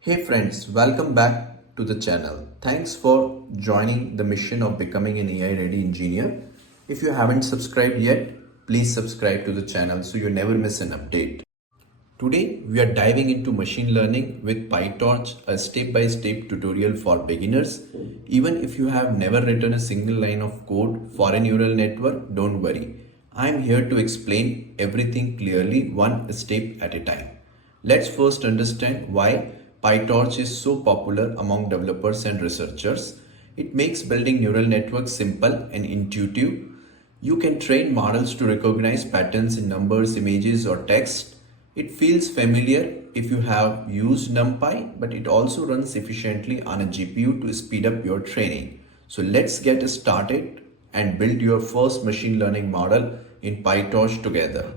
Hey friends, welcome back to the channel. Thanks for joining the mission of becoming an AI ready engineer. If you haven't subscribed yet, please subscribe to the channel so you never miss an update. Today we are diving into machine learning with PyTorch, a step-by-step tutorial for beginners. Even if you have never written a single line of code for a neural network, don't worry. I'm here to explain everything clearly, one step at a time. Let's first understand why PyTorch is so popular among developers and researchers. It makes building neural networks simple and intuitive. You can train models to recognize patterns in numbers, images, or text. It feels familiar if you have used NumPy, but it also runs efficiently on a GPU to speed up your training. So let's get started and build your first machine learning model in PyTorch together.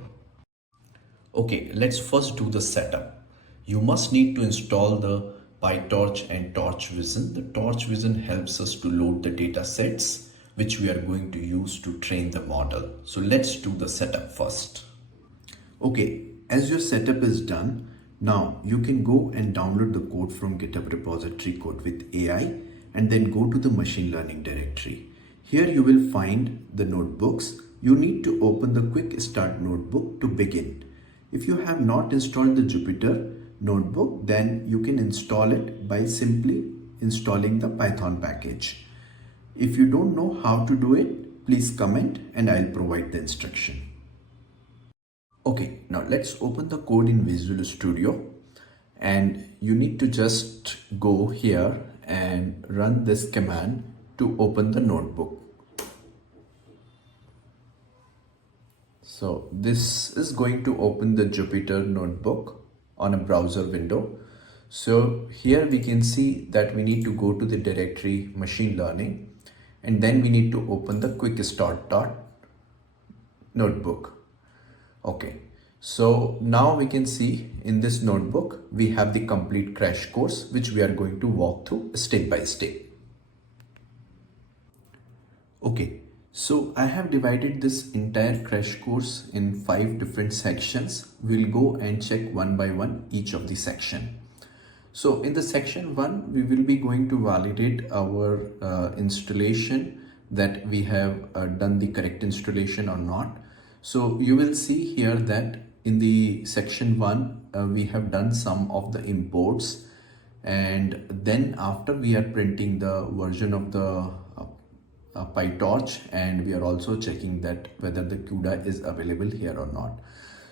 Okay, let's first do the setup. You must need to install the PyTorch and Torch Vision. The Torch Vision helps us to load the data sets which we are going to use to train the model. So let's do the setup first. Okay, as your setup is done, now you can go and download the code from GitHub repository Code with AI and then go to the machine learning directory. Here you will find the notebooks. You need to open the quick start notebook to begin. If you have not installed the Jupyter notebook, then you can install it by simply installing the Python package. If you don't know how to do it, please comment and I'll provide the instruction. Okay, now let's open the code in Visual Studio and you need to just go here and run this command to open the notebook. So this is going to open the Jupyter notebook on a browser window. So here we can see that we need to go to the directory machine learning and then we need to open the quick start notebook. Okay, so now we can see in this notebook we have the complete crash course which we are going to walk through step by step. Okay. So I have divided this entire crash course in 5 different sections. We'll go and check one by one each of the section. So in the section 1, we will be going to validate our installation that we have done the correct installation or not. So you will see here that in the section 1, we have done some of the imports, and then after we are printing the version of the PyTorch, and we are also checking that whether the CUDA is available here or not.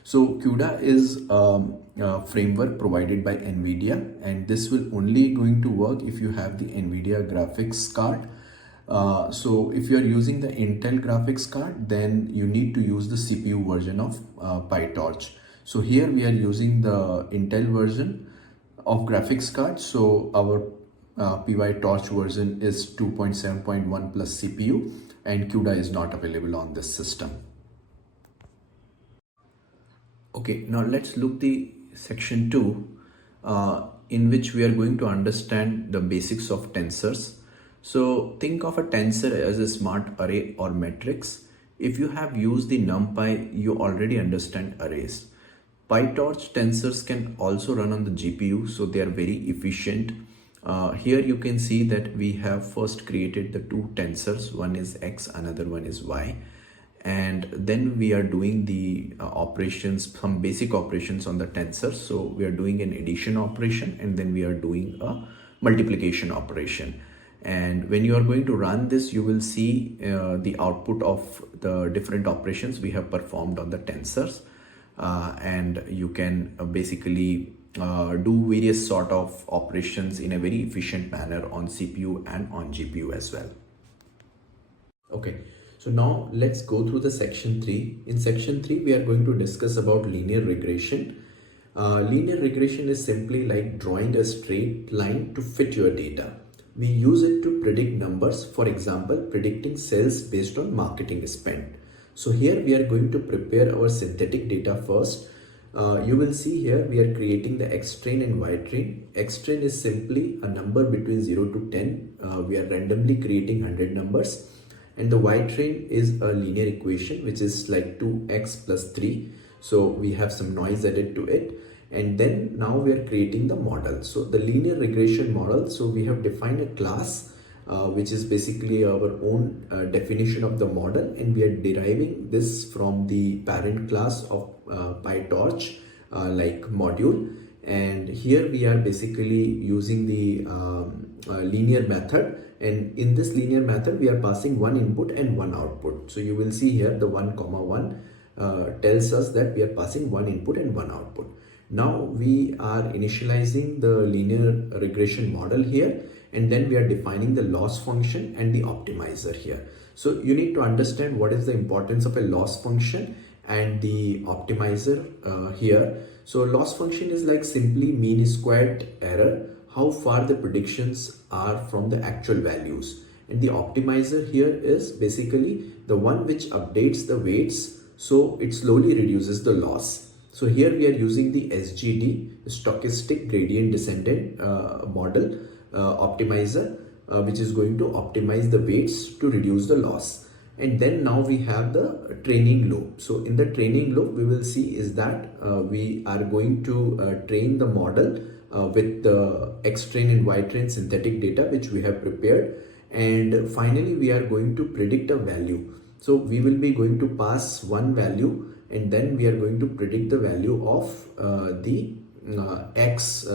So CUDA is a framework provided by NVIDIA, and this will only going to work if you have the NVIDIA graphics card. So if you are using the Intel graphics card, then you need to use the CPU version of PyTorch. So here we are using the Intel version of graphics card. So our PyTorch version is 2.7.1 plus CPU, and CUDA is not available on this system. Okay, now let's look the section 2 in which we are going to understand the basics of tensors. So think of a tensor as a smart array or matrix. If you have used the NumPy, you already understand arrays. PyTorch tensors can also run on the GPU, so they are very efficient. Here you can see that we have first created the two tensors, one is X, another one is Y, and then we are doing the operations, some basic operations on the tensor. So we are doing an addition operation and then we are doing a multiplication operation. And when you are going to run this, you will see the output of the different operations we have performed on the tensors, and you can basically do various sort of operations in a very efficient manner on CPU and on GPU as well. Okay, so now let's go through the section 3. In section 3, we are going to discuss about linear regression. Linear regression is simply like drawing a straight line to fit your data. We use it to predict numbers, for example, predicting sales based on marketing spend. So here we are going to prepare our synthetic data first. You will see here we are creating the X train and Y train. X train is simply a number between 0 to 10. We are randomly creating 100 numbers. And the Y train is a linear equation which is like 2x plus 3. So we have some noise added to it. and then now we are creating the model. So the linear regression model, so we have defined a class which is basically our own definition of the model, and we are deriving this from the parent class of PyTorch like module. And here we are basically using the linear method, and in this linear method we are passing one input and one output. So you will see here the 1 comma 1 tells us that we are passing one input and one output. Now we are initializing the linear regression model here, and then we are defining the loss function and the optimizer here. So you need to understand what is the importance of a loss function and the optimizer here. So loss function is like simply mean squared error, how far the predictions are from the actual values. And the optimizer here is basically the one which updates the weights, so it slowly reduces the loss. So here we are using the SGD, stochastic gradient descendant model optimizer, which is going to optimize the weights to reduce the loss. And then now we have the training loop. So in the training loop, we will see is that we are going to train the model with the X-train and Y-train synthetic data which we have prepared, and finally we are going to predict a value. So we will be going to pass one value, and then we are going to predict the value of the X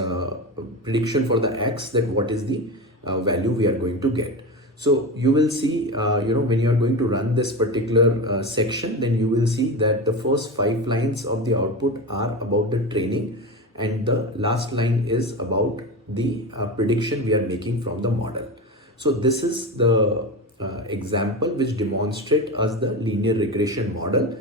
prediction for the X, that what is the value we are going to get. So you will see, when you are going to run this particular section, then you will see that the first 5 lines of the output are about the training, and the last line is about the prediction we are making from the model. So this is the example which demonstrates us the linear regression model,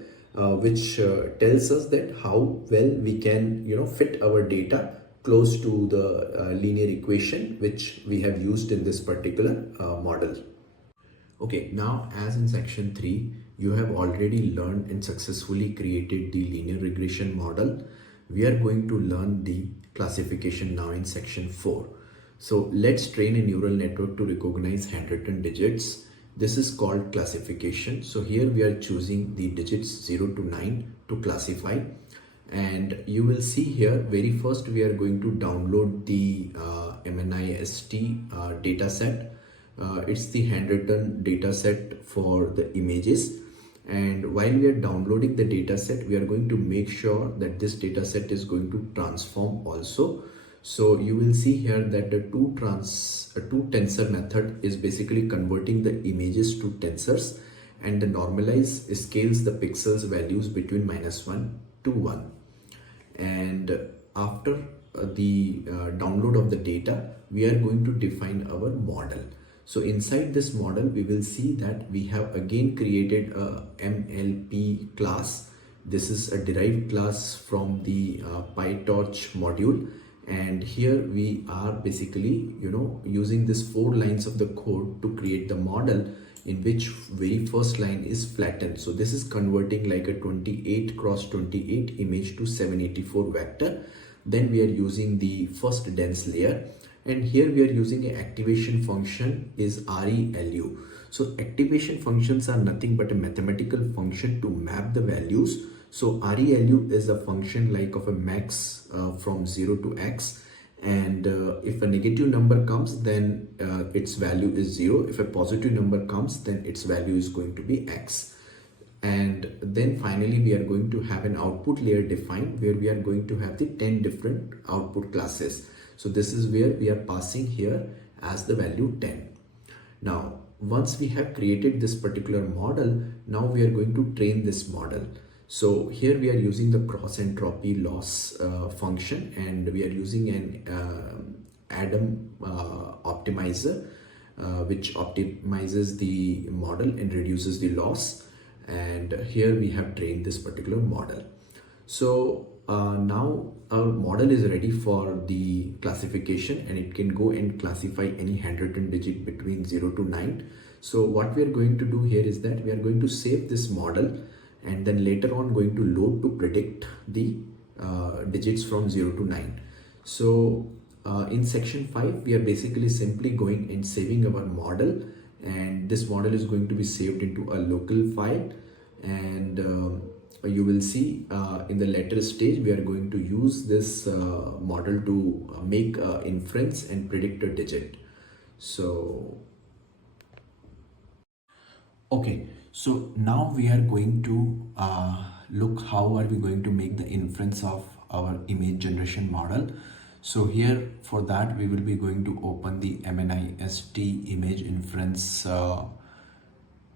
which tells us that how well we can fit our data close to the linear equation which we have used in this particular model. Okay, now as in section 3 you have already learned and successfully created the linear regression model, we are going to learn the classification now in section 4. So let's train a neural network to recognize handwritten digits. This is called classification. So here we are choosing the digits 0 to 9 to classify. And you will see here, very first we are going to download the MNIST data set. It's the handwritten data set for the images. And while we are downloading the data set, we are going to make sure that this data set is going to transform also. So you will see here that the two tensor method is basically converting the images to tensors, and the normalize scales the pixels values between -1 to 1. And after the download of the data, we are going to define our model. So inside this model, we will see that we have again created a MLP class. This is a derived class from the PyTorch module. And here we are basically, using this 4 lines of the code to create the model, in which very first line is flattened. So this is converting like a 28 cross 28 image to 784 vector. Then we are using the first dense layer, and here we are using an activation function is ReLU. So activation functions are nothing but a mathematical function to map the values. So ReLU is a function like of a max from 0 to x, and if a negative number comes, then its value is 0. If a positive number comes, then its value is going to be x. And then finally we are going to have an output layer defined, where we are going to have the 10 different output classes. So this is where we are passing here as the value 10. Now once we have created this particular model, now we are going to train this model. So here we are using the cross entropy loss function, and we are using an Adam optimizer which optimizes the model and reduces the loss. And here we have trained this particular model. So now our model is ready for the classification, and it can go and classify any handwritten digit between 0 to 9. So what we are going to do here is that we are going to save this model, and then later on going to load to predict the digits from 0 to 9. So in section 5, we are basically simply going and saving our model, and this model is going to be saved into a local file. And you will see in the later stage we are going to use this model to make inference and predict a digit. So okay, so now we are going to look how are we going to make the inference of our image generation model. So here for that we will be going to open the MNIST image inference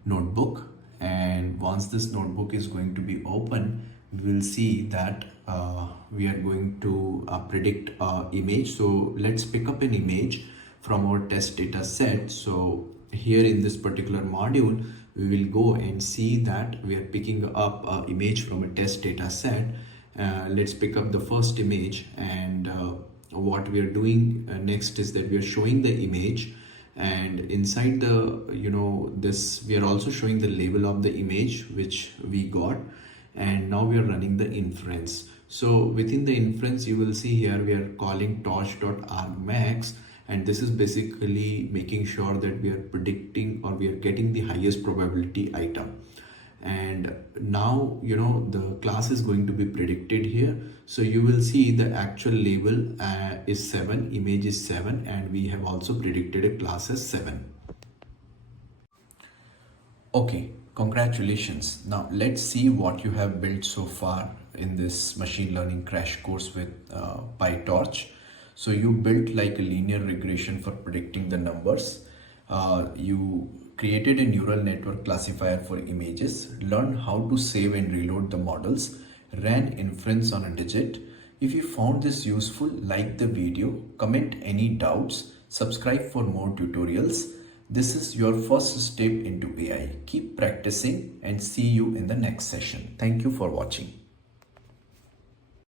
notebook, and once this notebook is going to be open, we will see that we are going to predict image. So let's pick up an image from our test data set. So here in this particular module we will go and see that we are picking up an image from a test data set. Let's pick up the first image, and what we are doing next is that we are showing the image, and inside the this we are also showing the label of the image which we got, and now we are running the inference. So within the inference you will see here we are calling torch.argmax, and this is basically making sure that we are predicting or we are getting the highest probability item. And now the class is going to be predicted here. So you will see the actual label is 7, image is 7, and we have also predicted a class as 7. Okay, congratulations. Now let's see what you have built so far in this machine learning crash course with PyTorch. So you built like a linear regression for predicting the numbers. You created a neural network classifier for images, learned how to save and reload the models, ran inference on a digit. If you found this useful, like the video, comment any doubts, subscribe for more tutorials. This is your first step into AI. Keep practicing and see you in the next session. Thank you for watching.